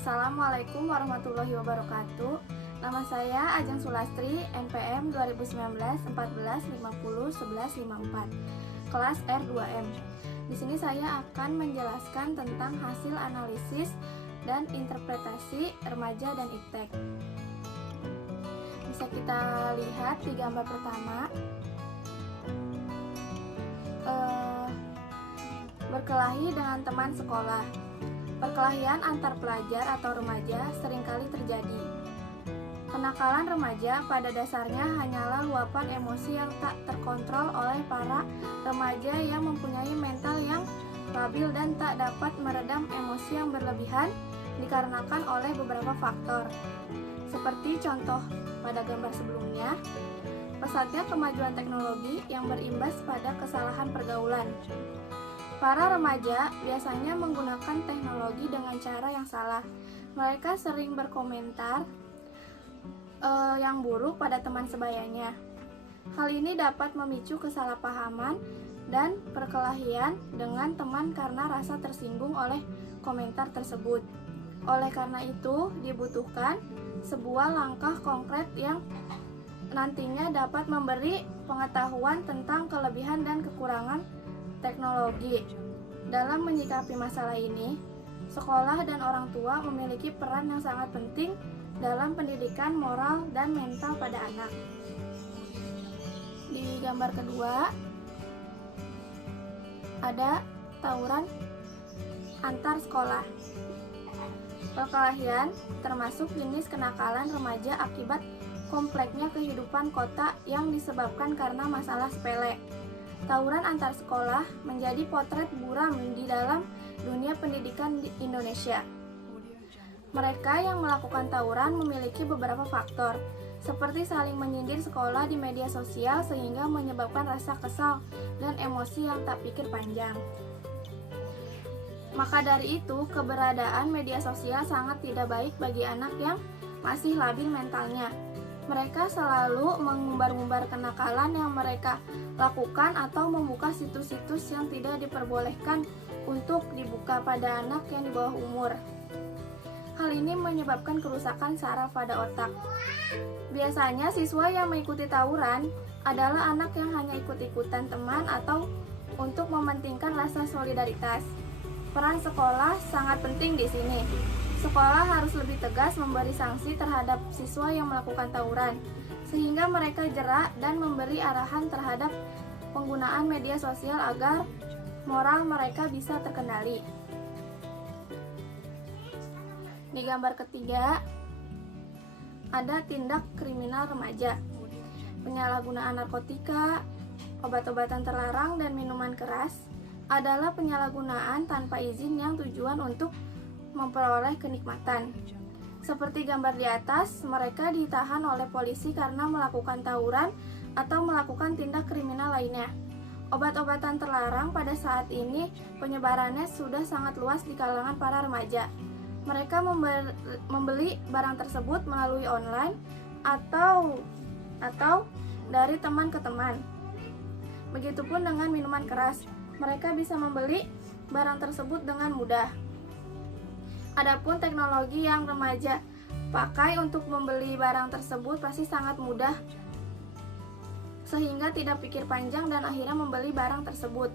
Assalamualaikum warahmatullahi wabarakatuh. Nama saya Ajeng Sulastri, NPM 2019-14-50-11-54, kelas R2M. Di sini saya akan menjelaskan tentang hasil analisis dan interpretasi remaja dan iptek. Bisa kita lihat di gambar pertama. Berkelahi dengan teman sekolah. Perkelahian antar pelajar atau remaja seringkali terjadi. Kenakalan remaja pada dasarnya hanyalah luapan emosi yang tak terkontrol oleh para remaja yang mempunyai mental yang labil dan tak dapat meredam emosi yang berlebihan dikarenakan oleh beberapa faktor. Seperti contoh pada gambar sebelumnya, pesatnya kemajuan teknologi yang berimbas pada kesalahan pergaulan. Para remaja biasanya menggunakan teknologi dengan cara yang salah. Mereka sering berkomentar yang buruk pada teman sebayanya. Hal ini dapat memicu kesalahpahaman dan perkelahian dengan teman karena rasa tersinggung oleh komentar tersebut. Oleh karena itu, dibutuhkan sebuah langkah konkret yang nantinya dapat memberi pengetahuan tentang kelebihan dan kekurangan teknologi. Dalam menyikapi masalah ini, sekolah dan orang tua memiliki peran yang sangat penting dalam pendidikan moral dan mental pada anak. Di gambar kedua, ada tawuran antar sekolah. Perkelahian termasuk jenis kenakalan remaja akibat kompleknya kehidupan kota yang disebabkan karena masalah sepele. Tawuran antar sekolah menjadi potret buram di dalam dunia pendidikan di Indonesia. Mereka yang melakukan tawuran memiliki beberapa faktor, seperti saling menyindir sekolah di media sosial sehingga menyebabkan rasa kesal dan emosi yang tak pikir panjang. Maka dari itu, keberadaan media sosial sangat tidak baik bagi anak yang masih labil mentalnya. Mereka selalu mengumbar-umbar kenakalan yang mereka lakukan atau membuka situs-situs yang tidak diperbolehkan untuk dibuka pada anak yang di bawah umur. Hal ini menyebabkan kerusakan saraf pada otak. Biasanya siswa yang mengikuti tawuran adalah anak yang hanya ikut-ikutan teman atau untuk mementingkan rasa solidaritas. Peran sekolah sangat penting di sini. Sekolah harus lebih tegas memberi sanksi terhadap siswa yang melakukan tawuran, sehingga mereka jerak dan memberi arahan terhadap penggunaan media sosial agar moral mereka bisa terkendali. Di gambar ketiga, ada tindak kriminal remaja. Penyalahgunaan narkotika, obat-obatan terlarang, dan minuman keras adalah penyalahgunaan tanpa izin yang tujuan untuk memperoleh kenikmatan. Seperti gambar di atas, mereka ditahan oleh polisi karena melakukan tawuran atau melakukan tindak kriminal lainnya. Obat-obatan terlarang pada saat ini penyebarannya sudah sangat luas di kalangan para remaja. Mereka membeli barang tersebut melalui online atau dari teman ke teman. Begitupun dengan minuman keras. Mereka bisa membeli barang tersebut dengan mudah. Adapun teknologi yang remaja pakai untuk membeli barang tersebut pasti sangat mudah, sehingga tidak pikir panjang dan akhirnya membeli barang tersebut.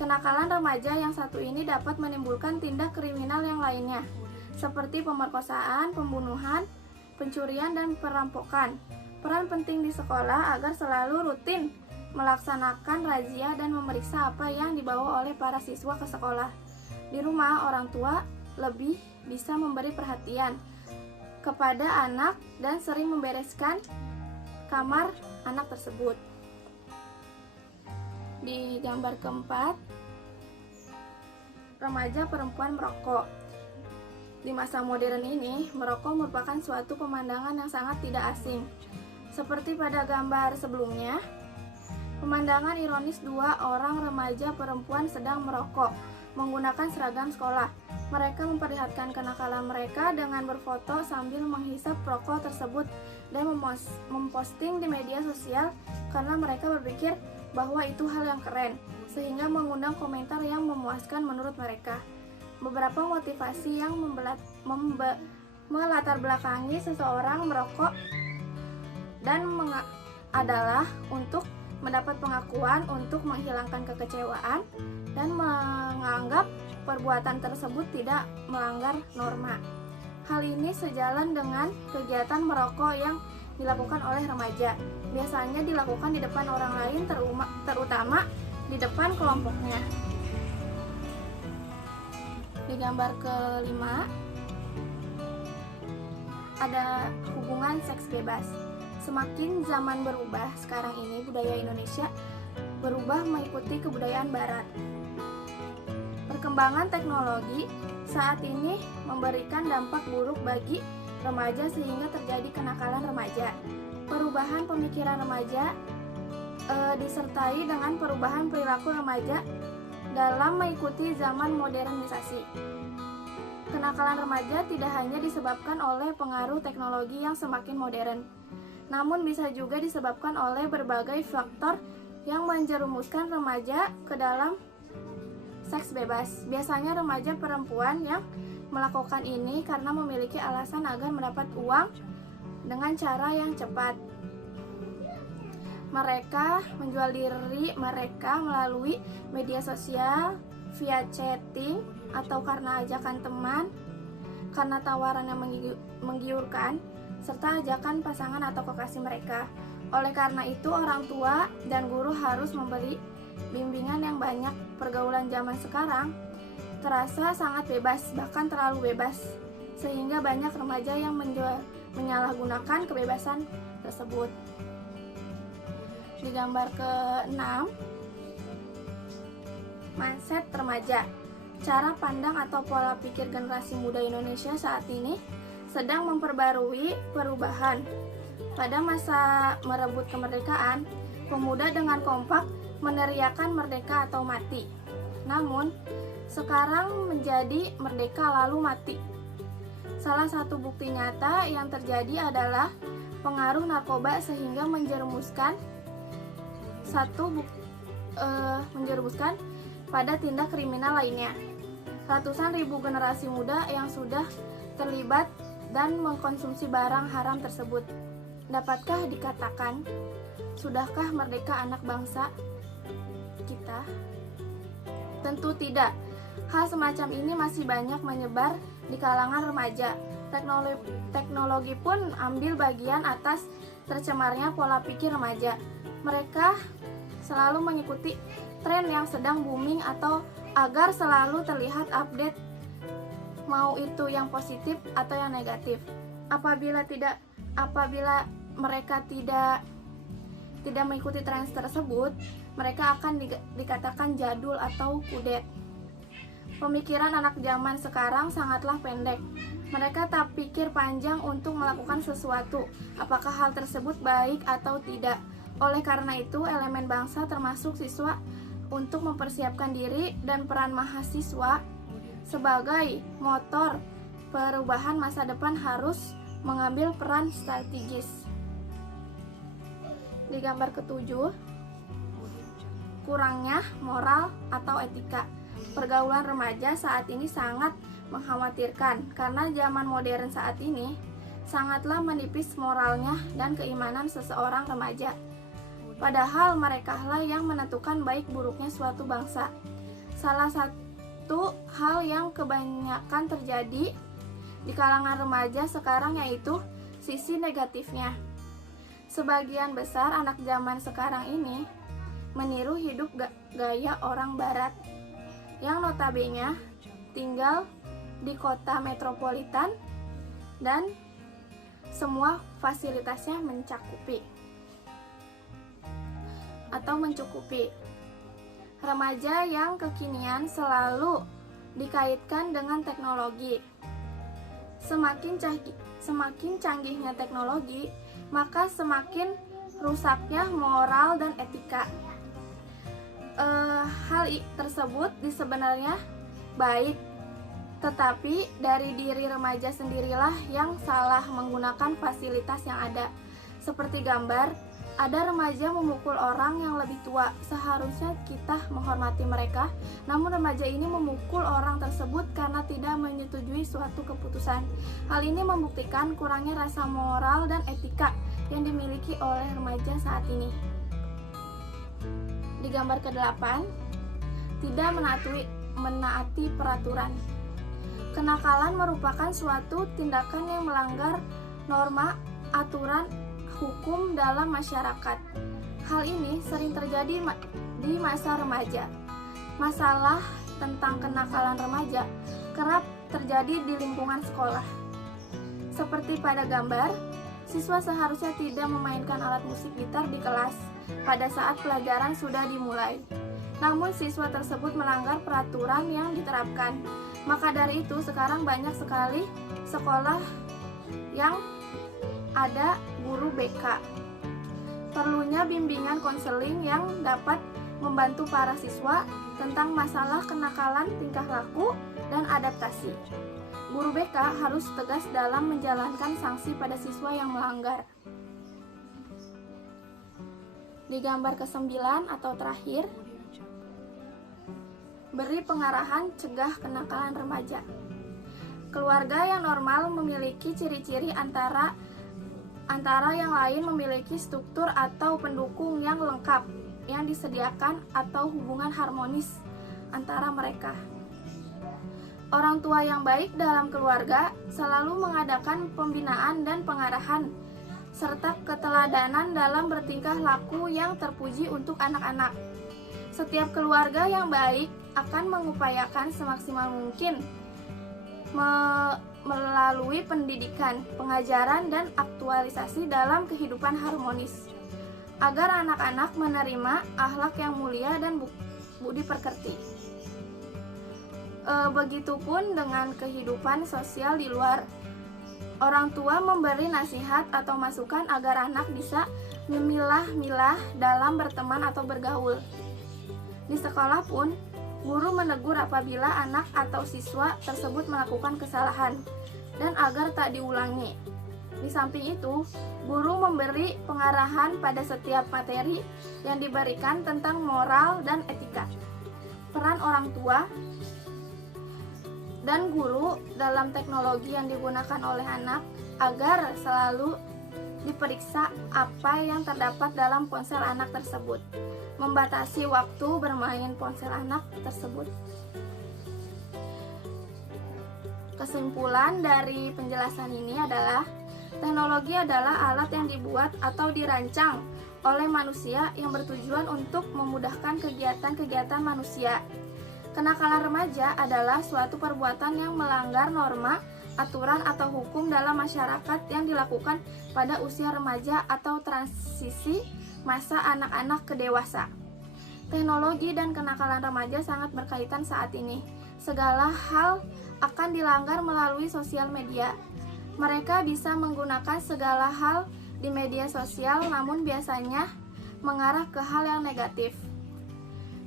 Kenakalan remaja yang satu ini dapat menimbulkan tindak kriminal yang lainnya, seperti pemerkosaan, pembunuhan, pencurian, dan perampokan. Peran penting di sekolah agar selalu rutin melaksanakan razia dan memeriksa apa yang dibawa oleh para siswa ke sekolah. Di rumah, orang tua lebih bisa memberi perhatian kepada anak dan sering membereskan kamar anak tersebut. Di gambar keempat, remaja perempuan merokok. Di masa modern ini, merokok merupakan suatu pemandangan yang sangat tidak asing. Seperti pada gambar sebelumnya, pemandangan ironis dua orang remaja perempuan sedang merokok menggunakan seragam sekolah. Mereka memperlihatkan kenakalan mereka dengan berfoto sambil menghisap rokok tersebut dan memposting di media sosial karena mereka berpikir bahwa itu hal yang keren, sehingga mengundang komentar yang memuaskan menurut mereka. beberapa motivasi yang melatar belakangi seseorang merokok dan adalah untuk mendapat pengakuan, untuk menghilangkan kekecewaan, dan menganggap perbuatan tersebut tidak melanggar norma. Hal ini sejalan dengan kegiatan merokok yang dilakukan oleh remaja. Biasanya dilakukan di depan orang lain, terutama di depan kelompoknya. Di gambar kelima, ada hubungan seks bebas. Semakin zaman berubah, sekarang ini budaya Indonesia berubah mengikuti kebudayaan Barat. Perkembangan teknologi saat ini memberikan dampak buruk bagi remaja sehingga terjadi kenakalan remaja. Perubahan pemikiran remaja disertai dengan perubahan perilaku remaja dalam mengikuti zaman modernisasi. Kenakalan remaja tidak hanya disebabkan oleh pengaruh teknologi yang semakin modern, namun bisa juga disebabkan oleh berbagai faktor yang menjerumuskan remaja ke dalam seks bebas. Biasanya remaja perempuan yang melakukan ini karena memiliki alasan agar mendapat uang dengan cara yang cepat. Mereka menjual diri mereka melalui media sosial, via chatting, atau karena ajakan teman, karena tawaran yang menggiurkan, serta ajakan pasangan atau kekasih mereka. Oleh karena itu, orang tua dan guru harus memberi bimbingan yang banyak. Pergaulan zaman sekarang terasa sangat bebas, bahkan terlalu bebas, sehingga banyak remaja yang menyalahgunakan kebebasan tersebut. Di gambar ke-6, mindset remaja. Cara pandang atau pola pikir generasi muda Indonesia saat ini sedang memperbarui perubahan. Pada masa merebut kemerdekaan, pemuda dengan kompak meneriakan merdeka atau mati. Namun, sekarang menjadi merdeka lalu mati. Salah satu bukti nyata yang terjadi adalah pengaruh narkoba sehingga menjerumuskan pada tindak kriminal lainnya. Ratusan ribu generasi muda yang sudah terlibat dan mengkonsumsi barang haram tersebut. Dapatkah dikatakan, sudahkah merdeka anak bangsa kita? Tentu tidak. Hal semacam ini masih banyak menyebar di kalangan remaja. Teknologi pun ambil bagian atas tercemarnya pola pikir remaja. Mereka selalu mengikuti tren yang sedang booming atau agar selalu terlihat update, mau itu yang positif atau yang negatif. Apabila mereka tidak mengikuti tren tersebut, mereka akan dikatakan jadul atau kudet. Pemikiran anak zaman sekarang sangatlah pendek. Mereka tak pikir panjang untuk melakukan sesuatu, apakah hal tersebut baik atau tidak. Oleh karena itu, elemen bangsa termasuk siswa untuk mempersiapkan diri dan peran mahasiswa sebagai motor perubahan masa depan harus mengambil peran strategis. Di gambar ke-7, kurangnya moral atau etika. Pergaulan remaja saat ini sangat mengkhawatirkan karena zaman modern saat ini sangatlah menipis moralnya dan keimanan seseorang remaja. Padahal merekalah yang menentukan baik buruknya suatu bangsa. Salah satu hal yang kebanyakan terjadi di kalangan remaja sekarang yaitu sisi negatifnya. Sebagian besar anak zaman sekarang ini meniru hidup gaya orang barat yang notabene tinggal di kota metropolitan dan semua fasilitasnya mencukupi. Remaja yang kekinian selalu dikaitkan dengan teknologi. Semakin canggihnya teknologi, maka semakin rusaknya moral dan etika. Hal tersebut sebenarnya baik, tetapi dari diri remaja sendirilah yang salah menggunakan fasilitas yang ada. Seperti gambar, Ada remaja memukul orang yang lebih tua, seharusnya kita menghormati mereka. Namun remaja ini memukul orang tersebut karena tidak menyetujui suatu keputusan. Hal ini membuktikan kurangnya rasa moral dan etika yang dimiliki oleh remaja saat ini. Di gambar ke-8, tidak menaati peraturan. Kenakalan merupakan suatu tindakan yang melanggar norma, aturan, hukum dalam masyarakat. Hal ini sering terjadi di masa remaja. Masalah tentang kenakalan remaja kerap terjadi di lingkungan sekolah. Seperti pada gambar, siswa seharusnya tidak memainkan alat musik gitar di kelas pada saat pelajaran sudah dimulai. Namun siswa tersebut melanggar peraturan yang diterapkan. Maka dari itu sekarang banyak sekali sekolah yang ada guru BK. Perlunya bimbingan konseling yang dapat membantu para siswa tentang masalah kenakalan tingkah laku dan adaptasi. Guru BK harus tegas dalam menjalankan sanksi pada siswa yang melanggar. Di gambar ke-9 atau terakhir, beri pengarahan cegah kenakalan remaja. Keluarga yang normal memiliki ciri-ciri antara yang lain memiliki struktur atau pendukung yang lengkap yang disediakan atau hubungan harmonis antara mereka. Orang tua yang baik dalam keluarga selalu mengadakan pembinaan dan pengarahan serta keteladanan dalam bertingkah laku yang terpuji untuk anak-anak. Setiap keluarga yang baik akan mengupayakan semaksimal mungkin melalui pendidikan, pengajaran, dan aktualisasi dalam kehidupan harmonis, agar anak-anak menerima akhlak yang mulia dan budi pekerti. Begitupun dengan kehidupan sosial di luar. Orang tua memberi nasihat atau masukan agar anak bisa memilah-milah dalam berteman atau bergaul. Di sekolah pun, guru menegur apabila anak atau siswa tersebut melakukan kesalahan dan agar tak diulangi. Di samping itu, guru memberi pengarahan pada setiap materi yang diberikan tentang moral dan etika. Peran orang tua dan guru dalam teknologi yang digunakan oleh anak agar selalu diperiksa apa yang terdapat dalam ponsel anak tersebut. Membatasi waktu bermain ponsel anak tersebut. Kesimpulan dari penjelasan ini adalah teknologi adalah alat yang dibuat atau dirancang oleh manusia yang bertujuan untuk memudahkan kegiatan-kegiatan manusia. Kenakalan remaja adalah suatu perbuatan yang melanggar norma, aturan atau hukum dalam masyarakat yang dilakukan pada usia remaja atau transisi masa anak-anak ke dewasa. Teknologi dan kenakalan remaja sangat berkaitan saat ini. Segala hal akan dilanggar melalui sosial media. Mereka bisa menggunakan segala hal di media sosial, namun biasanya mengarah ke hal yang negatif.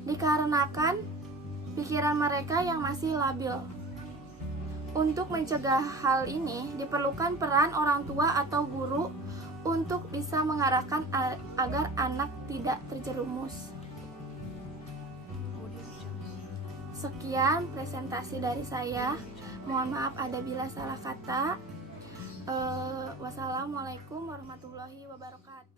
Dikarenakan pikiran mereka yang masih labil. Untuk mencegah hal ini, diperlukan peran orang tua atau guru untuk bisa mengarahkan agar anak tidak terjerumus. Sekian presentasi dari saya. Mohon maaf apabila salah kata. Wassalamualaikum warahmatullahi wabarakatuh.